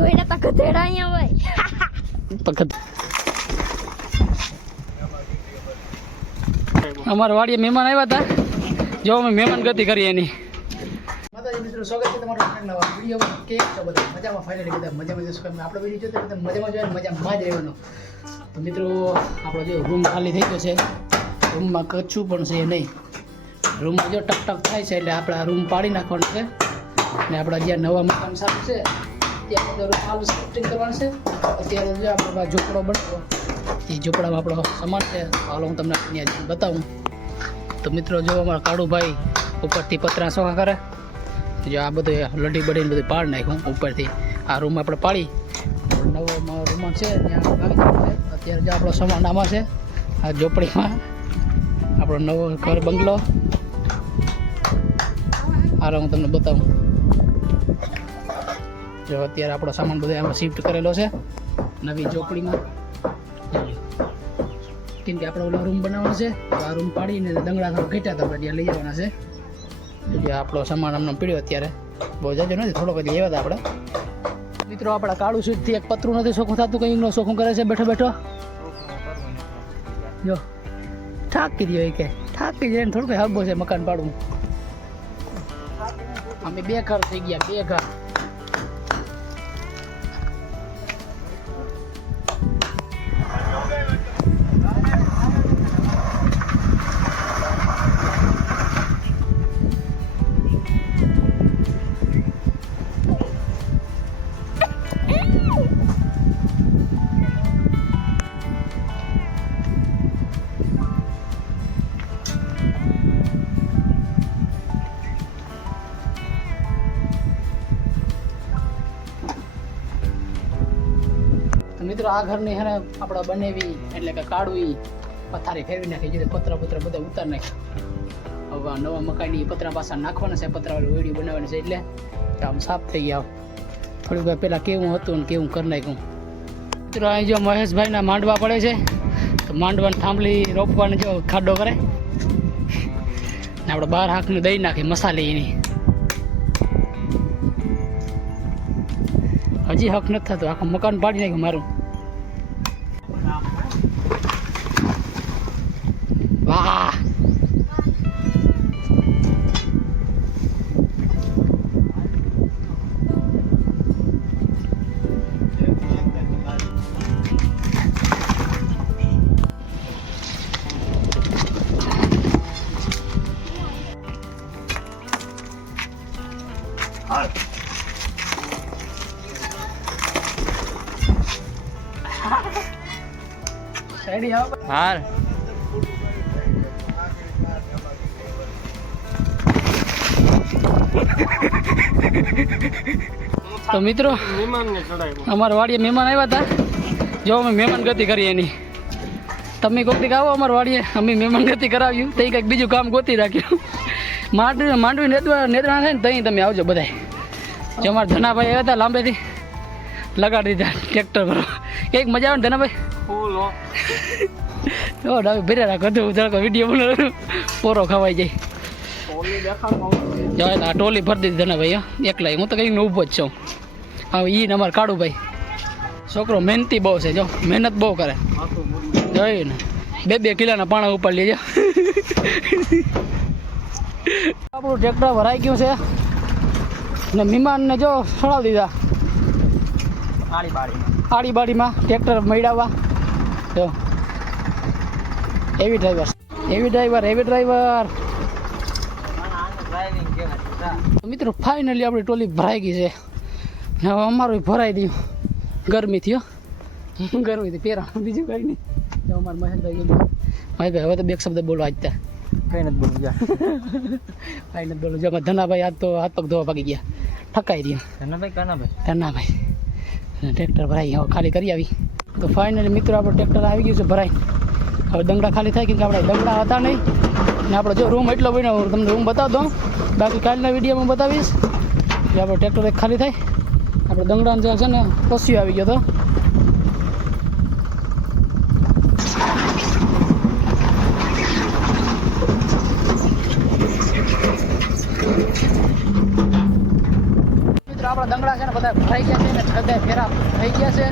દોયડા તા ગધેડા અહીંયા હોય પકડ અમારા વાડીએ મહેમાન આવ્યા હતા જો અમે મહેમાન ગતિ કરી એની માતાજી મિત્રો સ્વાગત છે તમારું નવા વિડીયોમાં. કેમ છો બધા મજામાં? ફાઇનલી બધા મજામાં જશો. આપણો વિડીયો જોતા બધા મજામાં જોઈએ મજામાં જ રહેવાનો. તો મિત્રો આપણો જો રૂમ ખાલી થઈ ગયો છે, રૂમમાં કચ્છું પણ છે નહીં. રૂમમાં જો ટક ટક થાય છે એટલે આપણે આ રૂમ પાડી નાખવાનો છે ને આપણા જ્યાં નવા મકાન સારું છે ત્યાં બધો રૂમ હાલ શિફ્ટિંગ કરવાનું છે. અત્યારે જો આપણે ઝૂંપડો બનાવો એ ઝૂંપડામાં આપણો સામાન છે, હાલ હું તમને ત્યાં બતાવું. તો મિત્રો જો અમારા કાળુભાઈ ઉપરથી પતરા સોખા કરે, જો આ બધું લડી બડીને બધું પાડ નાખ્યું ઉપરથી. આ રૂમ આપણે પાડી નવો રૂમ છે ત્યાં આવી જવાનું છે. અત્યારે જો આપણો સામાન આમાં છે, આ ઝોપડીમાં આપણો નવો ઘર બંગલો. હાલ હું તમને બતાવું. જો અત્યારે આપણો સામાન બધો આમાં શિફ્ટ કરેલો છે નવી ઝોપડીમાં. કેમ કે આપણે ઓલો રૂમ બનાવવાનો છે તો આ રૂમ પાડીને દંગડા થોડા ઘટ્યા હતા ત્યાં લઈ જવાના છે. જે આપણો સામાન અમને પીડ્યો અત્યારે બહુ જાજો નથી, થોડોક જ લેવા હતા આપણે. મિત્રો આપણા કાળું સૂટથી એક પતરું નથી સોખું થતું, કંઈકનો સોખું કરે છે બેઠો બેઠો. જો થાકી દો એ કે થાકી જાય ને થોડુંક હરબો છે મકાન પાડવું. અમે 2 ઘર થઈ ગયા, 2 ઘર. મિત્રો આ ઘરની હેને આપણે બનાવી એટલે કે કાઢવી પથારી ફેરવી નાખી, જે પતરા બધા ઉતાર નાખી. હવે નવા મકાનની પતરા પાછા નાખવાના છે, પતરાવાળી વેડિયો બનાવવાની છે એટલે આમ સાફ થઈ ગયા. થોડીક પહેલાં કેવું હતું ને કેવું કરી નાખ્યું. મિત્રો અહીં જો મહેશભાઈના માંડવા પડે છે તો માંડવાની થાંભલી રોપવાની જો ખાડો કરે ને આપણે 12 હાકનું દહીં નાખી મસાલી એની. હજી હક નથી થતો, આખું મકાન પાડી નાખ્યું મારું. વાહ હાલ તો મિત્રો અમારા વાડીએ મહેમાન આવ્યા હતા, જો અમે મહેમાન ગતિ કરી એની. તમે કોઈક આવો અમારા વાડીએ, અમે મહેમાન ગતિ કરાવ્યું તો કંઈક બીજું કામ ગોતી રાખ્યું. માંડવી નેદવાના થાય ને ત્યાં તમે આવજો બધા. જો અમારા ધનાભાઈ આવ્યા હતા લાંબેથી, લગાડી દીધા ટ્રેક્ટર પર. કંઈક મજા આવે ને ધનાભાઈ? ભેરે રાખો વિડીયો બનાવ્યો પોરો ખવાઈ જાય. આ ટોલી ભરી દીધી ધનાભાઈ એકલા, હું તો કંઈક ઊભો જ છું. હવે ઈ ને અમારે કાળુભાઈ છોકરો મહેનતી બહુ છે, જો મહેનત બહુ કરે. જોયું ને 2 કિલોના પાણા ઉપાડ લેજો. આપણું ટ્રેક્ટર ભરાઈ ગયું છે ને મહેમાનને જો સડાવી દીધા આડીબાડીમાં ટ્રેક્ટર મેળવવા. જો એવી ડ્રાઈવર. મિત્રો ફાઇનલી આપણી ટોલી ભરાઈ ગઈ છે ને હવે અમારું ભરાઈ દઉં ગરમીથી પહેરા બીજું કંઈ નહીં. જો અમારા મહેશભાઈ હવે તો 2 શબ્દ બોલો આજ ત્યાં કંઈ નથી બોલું. કંઈ નથી બોલું. જો અમારા ધનાભાઈ આજ તો હાથ પગ ધોવા પાકી ગયા, ઠકાઈ રહ્યા. ધનાભાઈ ટ્રેક્ટર ભરાઈ હવે ખાલી કરી આવી. તો ફાઇનલી મિત્રો આપણું ટ્રેક્ટર આવી ગયું છે ભરાઈ. હવે દંગડા ખાલી થાય, કેમ કે આપણે દંગડા હતા નહીં ને આપણો જો રૂમ એટલો બન્યો. તમને રૂમ બતાવી દઉં, બાકી કાલના વિડીયોમાં બતાવીશ. જે આપણો ટ્રેક્ટર એક ખાલી થાય, આપણે દંગડાને જે છે ને પસ્યું આવી ગયો હતો. આપણા દંગડા છે ને બધા ભરાઈ ગયા છે ને બધા ફેરા થઈ ગયા છે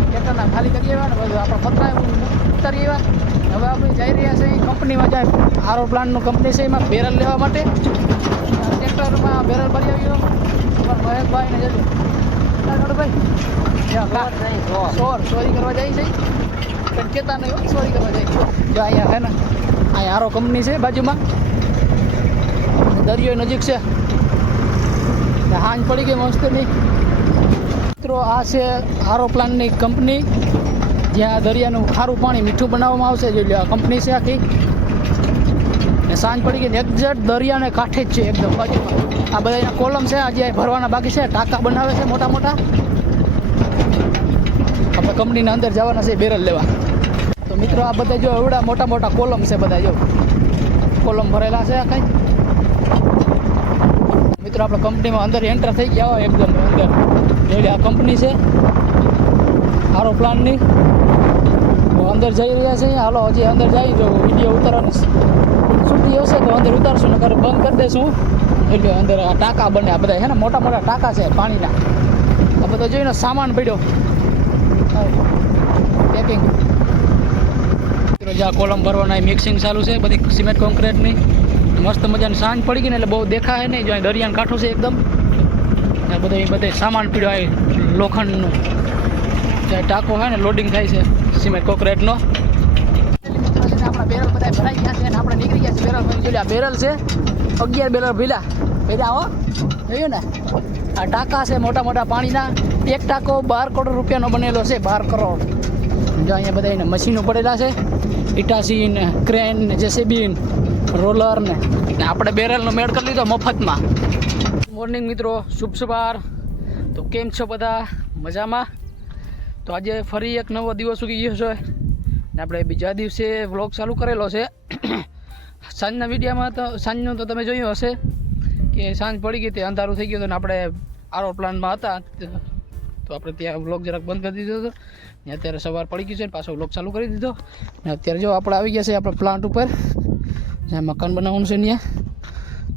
ટ્રેક્ટરના ખાલી કરી આવ્યા ને બધું આપણા પતરા ઉતારી આવ્યા હવે આપણે જઈ રહ્યા છે કંપનીમાં જાય આરો પ્લાન્ટનું કંપની છે એમાં બેરલ લેવા માટે ટ્રેક્ટરમાં બેરલ ભરી આવ્યો મહેશભાઈ ને જજો ભાઈ ચોરી કરવા જાય છે પણ કહેતા નહીં ચોરી કરવા જાય જો અહીંયા હે ને અહીંયા આરો કંપની છે બાજુમાં દરિયો નજીક છે હાંજ પડી ગઈ મસ્ત નહીં મિત્રો આ છે આરો પ્લાન્ટની કંપની જ્યાં દરિયાનું ખારું પાણી મીઠું બનાવવામાં આવશે જો આ કંપની છે આખી ને સાંજ પડી ગઈ એક્ઝેક્ટ દરિયાને કાંઠે જ છે એકદમ બાજુમાં આ બધા કોલમ છે આજે ભરવાના બાકી છે ટાંકા બનાવે છે મોટા મોટા આપણે કંપનીના અંદર જવાના છે બેરલ લેવા તો મિત્રો આ બધા જો એવડા મોટા મોટા કોલમ છે બધા જો કોલમ ભરેલા છે આ કંઈ મિત્રો આપણે કંપનીમાં અંદર એન્ટર થઈ ગયા હોય એકદમ અંદર એટલે આ કંપની છે આરો પ્લાન્ટની અંદર જઈ રહ્યા છે હાલો હજી અંદર જઈ જો વિડીયો ઉતારવાની છૂટી હશે તો અંદર ઉતારશું નકર બંધ કરી દઈશું એટલે અંદર આ ટાંકા બને આ બધા છે ને મોટા મોટા ટાંકા છે પાણીના આ બધો જોઈને સામાન પડ્યો પેકિંગ જ્યાં કોલમ ભરવાના મિક્સિંગ ચાલુ છે બધી સિમેન્ટ કોન્ક્રીટની મસ્ત મજાની સાંજ પડી ગઈ ને એટલે બહુ દેખાય નહીં જો દરિયાનું કાંઠું છે એકદમ બધે સામાન પીડ્યો આવે લોખંડનું જ્યાં ટાંકો હોય ને લોડિંગ થાય છે સિમેન્ટ કોન્ક્રીટનો આપણા બેરલ બધા ભરાઈ ગયા છે અને આપણે નીકળી ગયા છે બેરલ જોઈ આ બેરલ છે 11 બેરલ ભીલા ભેજા હો જોયું ને આ ટાંકા છે મોટા મોટા પાણીના એક ટાંકો 12 કરોડ રૂપિયાનો બનેલો છે 12 કરોડ જો અહીંયા બધા એને મશીનો પડેલા છે ઇટાસી ને ક્રેન ને જેસીબી રોલર ને આપણે બેરલનો મેળ કરી લીધો મફતમાં મોર્નિંગ મિત્રો શુભ સવાર તો કેમ છો બધા મજામાં તો આજે ફરી એક નવો દિવસ ઉગી ગયો છે ને આપણે બીજા દિવસે વ્લોગ ચાલુ કરેલો છે સાંજના વિડીયોમાં તો સાંજનું તો તમે જોયું હશે કે સાંજ પડી ગઈ તે અંધારું થઈ ગયું હતું ને આપણે આરો પ્લાન્ટમાં હતા તો આપણે ત્યાં વ્લોગ જરાક બંધ કરી દીધો હતો ને અત્યારે સવાર પડી ગયું છે ને પાછો વ્લોગ ચાલુ કરી દીધો ને અત્યારે જો આપણે આવી ગયા છે આપણે પ્લાન્ટ ઉપર જ્યાં મકાન બનાવવાનું છે ત્યાં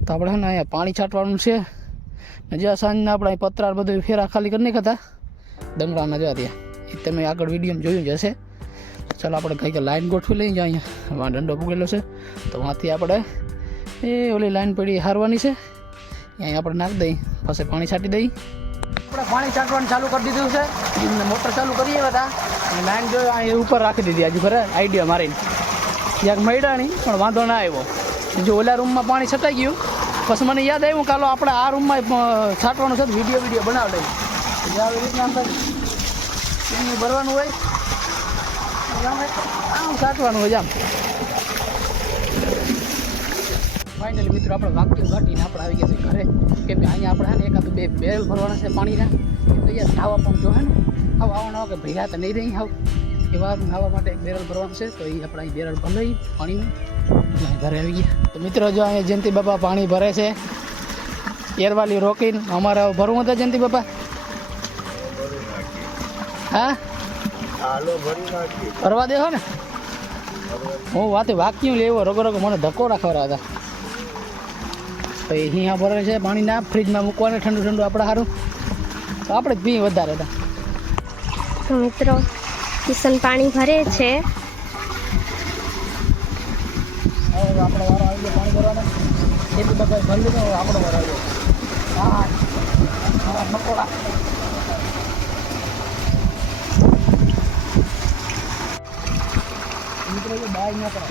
તો આપણે છે ને અહીંયા પાણી છાંટવાનું છે ને જ્યાં સાંજના આપણે પતરા બધું ફેરા ખાલી કરી નાખ્યા હતા દંગડાના જવા ત્યાં એ તમે આગળ વિડીયોમાં જોયું જ હશે ચાલો આપણે કંઈક લાઈન ગોઠવી લઈએ જ્યાં અહીંયા દંડો પૂગેલો છે તો વાંથી આપણે એ ઓલી લાઈન પડી હારવાની છે અહીંયા આપણે નાખી દઈએ પછી પાણી છાંટી દઈએ આપણે પાણી છાંટવાનું ચાલુ કરી દીધું છે મોટર ચાલુ કરીએ હતા અને લાઈન જો અહીં ઉપર રાખી દીધી આજે ખરે આઈડિયા મારીને ક્યાંક મળ્યા નહીં પણ વાંધો ના આવ્યો જો ઓલા રૂમમાં પાણી છટાઈ ગયું પછી મને યાદ આવ્યું કાલો આપણે આ રૂમમાં છાંટવાનું છે વિડીયો બનાવી લઈએ આવી રીતના આપણે ભરવાનું હોય આમ છાંટવાનું હોય આમ ફાઇનલી મિત્રો આપણે વાક્ય ઘાટીને આપણે આવી ગયા છે ઘરે કેમ કે અહીંયા આપણે છે ને એકાદ બે બેરલ ભરવાના છે પાણીના અહીંયા ધાવા પણ જો હે ને આવવાના કે ભેગા તો નહીં રહી આવ એવા નાવા માટે એક બેરલ ભરવાનું છે તો એ આપણે અહીં બેરલ ભરાઈ પાણીનું ઘરે આવી ગયા તો મિત્રો જો અહીંયા જયંતિ બાપા પાણી ભરે છે એરવાલી રોકીને અમારે ભરવું હતા જયંતિ બાપા હા ભરવા દેવો ને હું વાતે વાક્યું લેવો રગો મને ધક્કો રાખવા હતા તો એ અહીંયા ભરે છે પાણીના ફ્રીજમાં મૂકવાને ઠંડુ ઠંડુ આપણે સારું તો આપણે જ પી વધારે હતા તો મિત્રો કિશન પાણી ભરે છે આપણો વારો આવી ગયો પાણી ભરવાનો એટલું બધા ભરી લીધું આપણો વારો આવ્યો હા મકોડા મિત્રો જો બાય ન પડે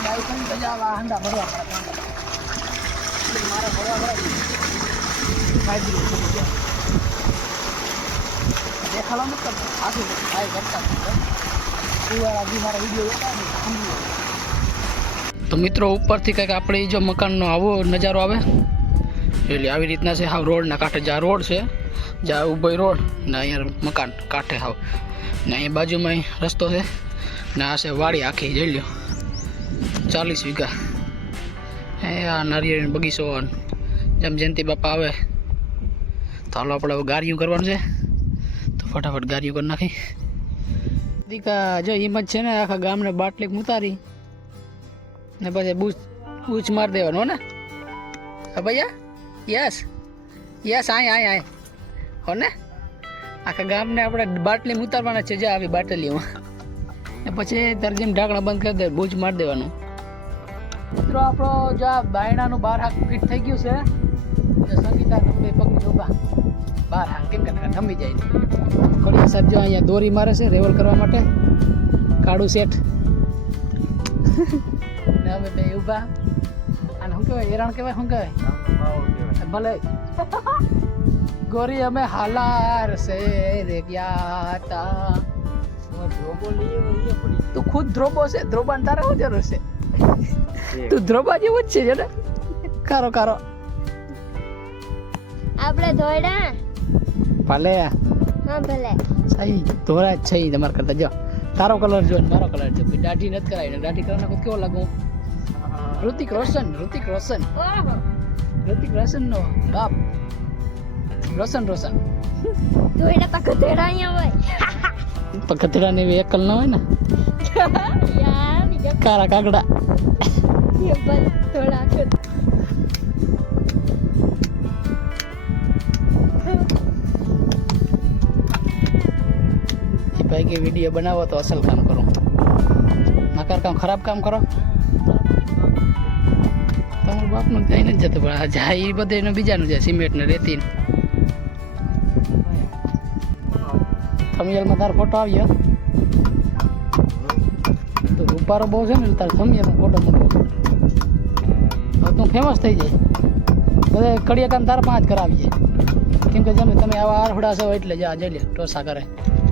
બાય પણ બજાવા હાંડા ભરવા પડે મારે ભરવા પડે દેખાડો મત આખી બાય કરતા મારા વિડીયો તો મિત્રો ઉપરથી કંઈક આપણે જો મકાનનો આવો નજારો આવે એટલે આવી રીતના છે હાવ રોડના કાંઠે જ્યાં રોડ છે જ્યાં ઉભો રોડ ને અહીંયા મકાન કાંઠે હાવ ને અહીંયા બાજુમાં રસ્તો છે ને આ છે વાડી આખી જોઈ લો 40 વીઘા એ આ નારિયેળનો બગીચો જેમ જયંતિ બાપા આવે તો હાલો આપણે ગારિયું કરવાનું છે તો ફટાફટ ગારિયું કરી નાખી દીકા જો હિંમત છે ને આખા ગામને બાટલી ઉતારી ને પછી બૂચ મારી દેવાનો ને હા ભૈયા યસ યસ આય હો ને આખા ગામને આપણે બાટલી ઉતારવાના છે જે આવી બાટલીઓમાં ને પછી તરજીમ ઢાંકણા બંધ કરી દે બૂજ મારી દેવાનું. મિત્રો આપણો જો આ બાયણાનું બાર હાક ફિટ થઈ ગયું છે તો સંગીતા નંબે પગ ઊભા બાર હાક કેમ કે નમી જાય છે. ખોડિયા સાહેબ જો અહીંયા દોરી મારે છે રેવલ કરવા માટે કાળું શેઠ ને અમે બે ઊભા અને શું કહેવાય એરાણ કહેવાય શું કહેવાય ભલે ગોરી અમે હાલાર સે રે ગયા તા તું ખુદ ધ્રોબો છે ધ્રોબાન તારે શું જરૂર છે તું ધ્રોબા જેવું જ છે ને કારો આપણે ધોયડા ભલે હા ભલે સહી ધોરા જ છે તમારે કરતા જો તારો કલર જો ને મારો કલર જો દાઢી નથી કરાવી ને દાઢી કરવાના કેવો લાગુ ઋતિક રોશન ઓહો નો બાપ રોશન ધોયડા તો ગધેડા અહીંયા હોય ગધેડા ને એવી અકલ ના હોય ને યાર કારા કાગડા ये बल थोड़ा कुछ એ ભાઈ કે વિડીયો બનાવો તો અસલ કામ કરો નકર કામ ખરાબ કામ કરો તમારું બાપનું કઈ નથી જતું પણ જાય એ બધે એનું બીજાનું જાય સિમેન્ટ ને રેતી થમિયલમાં તારો ફોટો આવ્યો તો રૂપારો બહુ છે ને તારો થમિયલમાં ફોટો મૂકો હવે તું ફેમસ થઈ જાય બધા કડિયા કામ તારા 5 કરાવી જાય કેમ કે તમે આવા આરહડા છો એટલે જા જઈ લે ટોસા કરે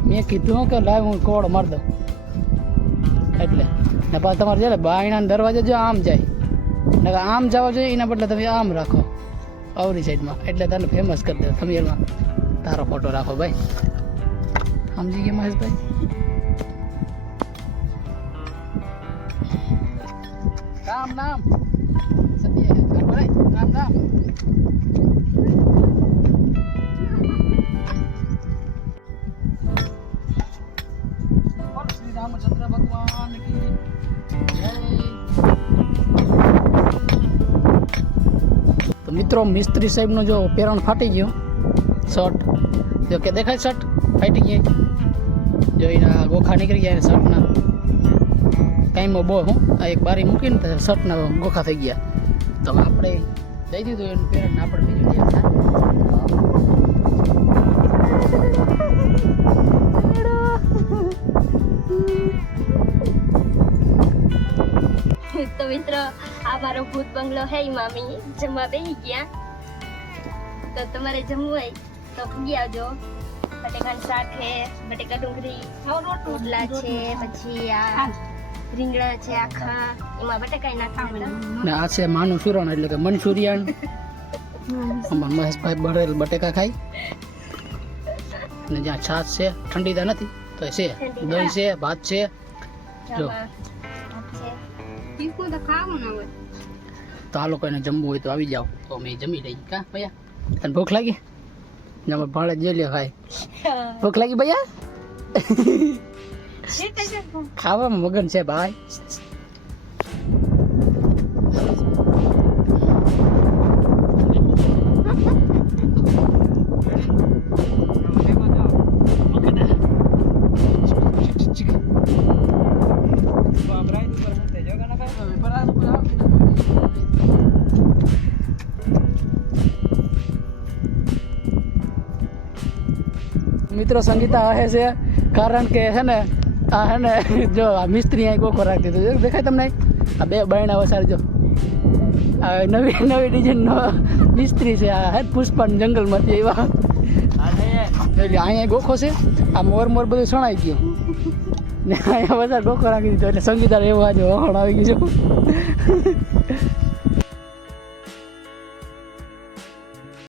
મેં કીધું કે લાવ હું કોડ માર દઉં એટલે ને પાછું તમારે છે ને બાયણાના દરવાજે જો આમ જાય ને આમ જવા જોઈએ એના બદલે તમે આમ રાખો અવરી સાઈડમાં એટલે તને ફેમસ કરી દે થમિયલમાં તારો ફોટો રાખો ભાઈ સમજી ગયા મહેશભાઈ નામ સત્ય નામ શ્રી રામચંદ્ર ભગવાન કી જય. તો મિત્રો મિસ્ત્રી સાહેબનો જો પેરણ ફાટી ગયો શર્ટ જો કે દેખાય શર્ટ ફાટી ગઈ જો એના ગોખા નીકળી ગયા શર્ટના ટાઈમમાં બહુ હું આ એક બારી મૂકીને તો શર્ટના ગોખા થઈ ગયા તો આપણે દઈ દીધું એનું પેરણ આપણે બીજું જે તો મિત્રો આ મારો ભૂત બંગલો હે મામી જમવા બેસી ગયા તો તમારે જમવું હોય તો પૂગી આવજો. બટેકાનું શાક છે બટેકા ડુંગળી રોટલા છે પછી આ રીંગણા છે આખા એમાં બટેકા નાખવાના ને આ છે માનું સુરણ એટલે કે મનસુરિયન આમાં મહેશભાઈ બળેલ બટેકા ખાઈ ને જ્યાં છાશ છે ઠંડીતા નથી તો છે દહીં છે ભાત છે જો તો આ લોકોને જમવું હોય તો આવી જાઓ તો અમે જમી લઈએ કા ભૈયા તને ભૂખ લાગી ને અમે ભાડે જ લે ખાય ભૂખ લાગી ભૈયા ખાવામાં મગન છે ભાઈ. મિત્રો સંગીતા હે છે કારણ કે છે ને આ હે ને જો આ મિસ્ત્રી અહીં ગોખો રાખી દીધું દેખાય તમને આ બે બાયણા વસાડજો આ નવી ડિઝાઇનનો મિસ્ત્રી છે આ હે પુષ્પા જંગલમાંથી એવા એટલે અહીંયા ગોખો છે આ મોર બધું સણાઈ ગયું ને અહીંયા બધા ગોખો રાખી દીધો એટલે સંગીતા એવું આજે વહાણ આવી ગયું છે.